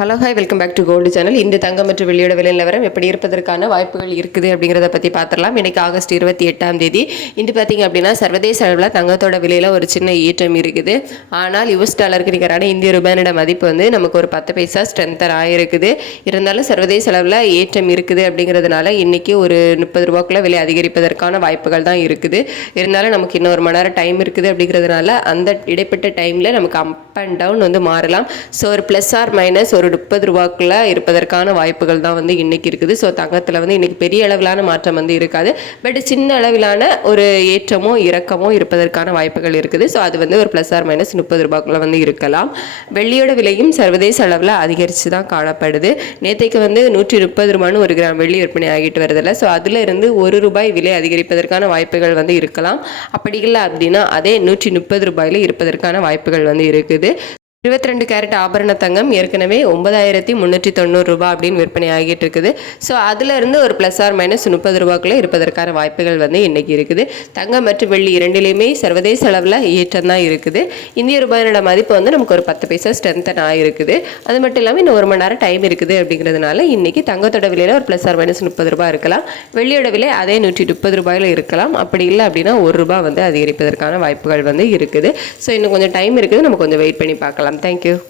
Hello hi welcome back to gold channel இந்த தங்கம் மற்றும் வெளியோட விலை நிலவரம் எப்படி இருப்பதற்கான வாய்ப்புகள் இருக்குது அப்படிங்கிறத பற்றி பார்த்துடலாம் இன்றைக்கி ஆகஸ்ட் இருபத்தி எட்டாம் தேதி. இன்று பார்த்தீங்க அப்படின்னா சர்வதேச அளவில் தங்கத்தோட விலையில் ஒரு சின்ன ஏற்றம் இருக்குது. ஆனால் யுஎஸ் டாலருக்கு நிகரான இந்திய ரூபாயோட மதிப்பு வந்து நமக்கு ஒரு பத்து பைசா ஸ்ட்ரென்த்தர் ஆகிருக்குது இருந்தாலும் சர்வதேச அளவில் ஏற்றம் இருக்குது அப்படிங்கிறதுனால இன்றைக்கி ஒரு முப்பது ரூபாக்குள்ள விலை அதிகரிப்பதற்கான வாய்ப்புகள் தான் இருக்குது. இருந்தாலும் நமக்கு இன்னும் ஒரு மணி நேரம் டைம் இருக்குது அப்படிங்கிறதுனால அந்த இடைப்பட்ட டைமில் நமக்கு அப் அண்ட் டவுன் வந்து மாறலாம். ஸோ ஒரு ப்ளஸ் ஆர் மைனஸ் ஒரு முப்பது ரூபாக்குள்ள இருப்பதற்கான வாய்ப்புகள் தான் வந்து இன்னைக்கு இருக்குது. ஸோ தங்கத்தில் வந்து இன்னைக்கு பெரிய அளவிலான மாற்றம் வந்து இருக்காது. பட் சின்ன அளவிலான ஒரு ஏற்றமோ இறக்கமோ இருப்பதற்கான வாய்ப்புகள் இருக்குது. ஸோ அது வந்து ஒரு ப்ளஸ் ஆர் மைனஸ் முப்பது ரூபாக்குள்ள வந்து இருக்கலாம். வெள்ளியோட விலையும் சர்வதேச அளவில் அதிகரித்து தான் காணப்படுது. நேற்றைக்கு வந்து நூற்றி முப்பது ரூபான்னு ஒரு கிராம் வெள்ளி விற்பனை ஆகிட்டு வருதில்ல. ஸோ அதில் இருந்து ஒரு ரூபாய் விலை அதிகரிப்பதற்கான வாய்ப்புகள் வந்து இருக்கலாம். அப்படி இல்லை அப்படின்னா அதே நூற்றி முப்பது ரூபாயில் இருப்பதற்கான வாய்ப்புகள் வந்து இருக்குது. இருபத்தி ரெண்டு கேரட் ஆபரண தங்கம் ஏற்கனவே ஒன்பதாயிரத்தி முந்நூற்றி தொண்ணூறு ரூபாய் அப்படின்னு விற்பனை ஆகிட்டு இருக்குது. ஸோ அதுல இருந்து ஒரு ப்ளஸ் ஆர் மைனஸ் முப்பது ரூபாய்க்குள்ளே இருப்பதற்கான வாய்ப்புகள் வந்து இன்னைக்கு இருக்குது. தங்கம் மற்றும் வெள்ளி இரண்டிலையுமே சர்வதேச அளவில் ஏற்றம் தான் இருக்குது. இந்திய ரூபாயோட மதிப்பு வந்து நமக்கு ஒரு பத்து பைசா ஸ்ட்ரென்த்தன் ஆகிருக்குது. அது மட்டும் இல்லாமல் இன்னும் ஒரு மணி நேரம் டைம் இருக்குது அப்படிங்கிறதுனால இன்றைக்கி தங்கத்தோட விலையில் ஒரு ப்ளஸ் ஆர் மைனஸ் முப்பது ரூபாய் இருக்கலாம். வெள்ளியோட விலை அதே நூற்றி முப்பது ரூபாயில் இருக்கலாம். அப்படி இல்லை அப்படின்னா ஒரு ரூபாய் வந்து அதிகரிப்பதற்கான வாய்ப்புகள் வந்து இருக்குது. ஸோ இன்னும் கொஞ்சம் டைம் இருக்குது. நம்ம கொஞ்சம் வெயிட் பண்ணி பார்க்கலாம். Thank you.